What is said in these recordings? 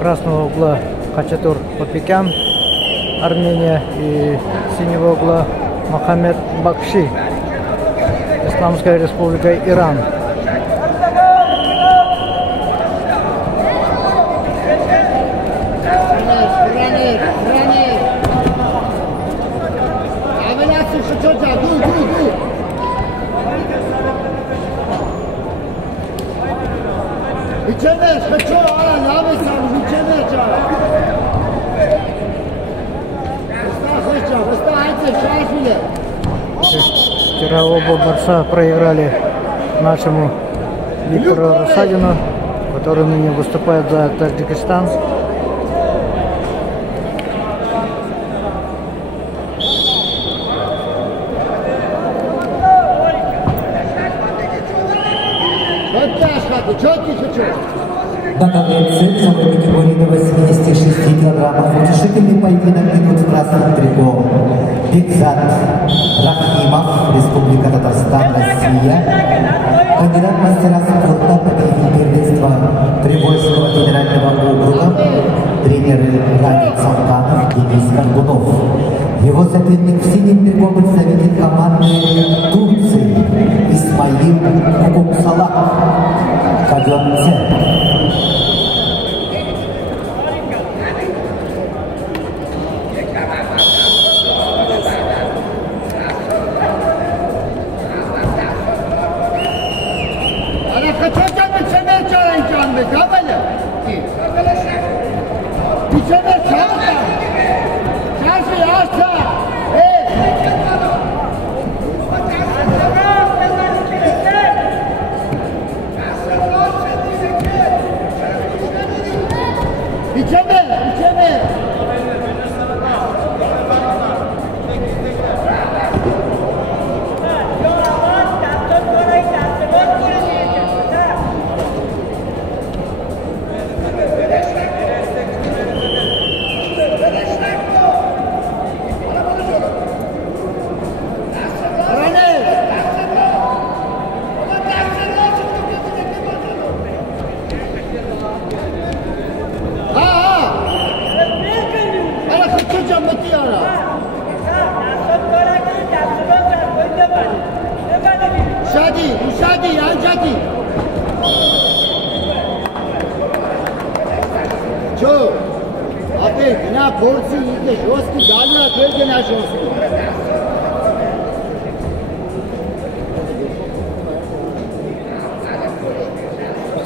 красного угла Хачатур Попикян, Армения, и синего угла Мохаммед Бакши, Исламская Республика Иран. Вчера оба борца проиграли нашему Виктору Рассадину, который ныне выступает за Таджикистан. На таблице весовой категории до 86 килограммов утешительный поединок идут в красном трико. Бекзат Рахимов, Республика Татарстан, Россия. Кандидат мастера спорта, победитель первенства Привольского федерального округа, тренер Ранит Салтанов, Денис Карбунов. Его соперник в синем трико представитель команды Турции Исмаил Кукуксалак. Кадёнце.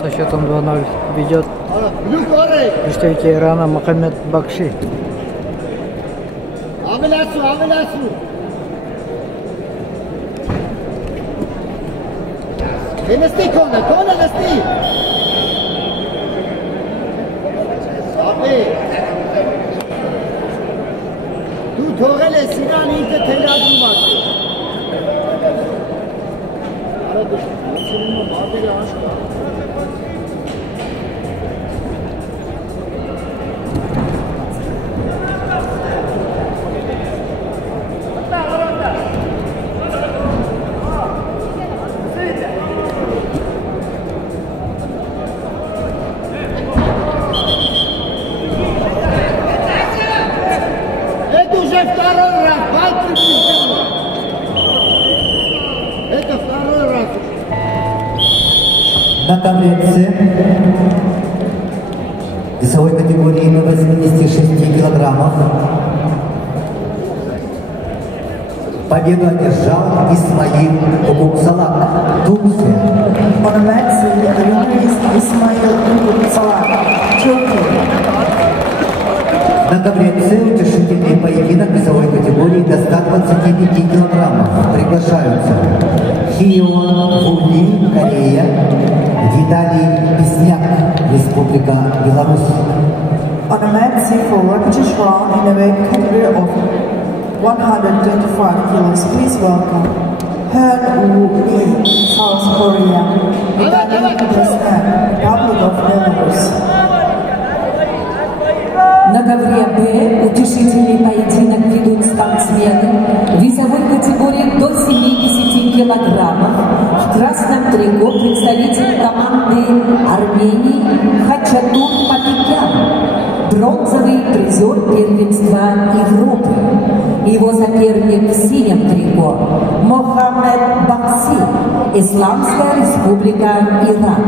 Со счетом 2-0 ведет представитель Ирана Мохаммед Бакши. На таблице весовой категории до 86 килограммов победу одержал Исмаил Кукуксалак, Турция. На таблице утешительный поединок весовой категории до 125 килограммов приглашаются Хион Вули, Корея, Виталий Песняк, Республика Беларусь. On a men's C4 British round in the weight category of 125 kilos, please welcome Hyun Woo Lee, South Korea, Vitaly Pesnak, Republic of Belarus. На ковре Б утешительный поединок ведут спортсмены весовой категории до 70 килограммов. В красном трико представитель команды Армении Хачатур Попикян. чемпиона Европы. Его соперник в синем трико Мохаммед Бакси, Исламская Республика Иран.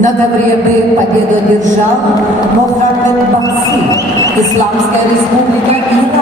На ковре победу одержал Мохаммед Бакси, Исламская Республика Иран.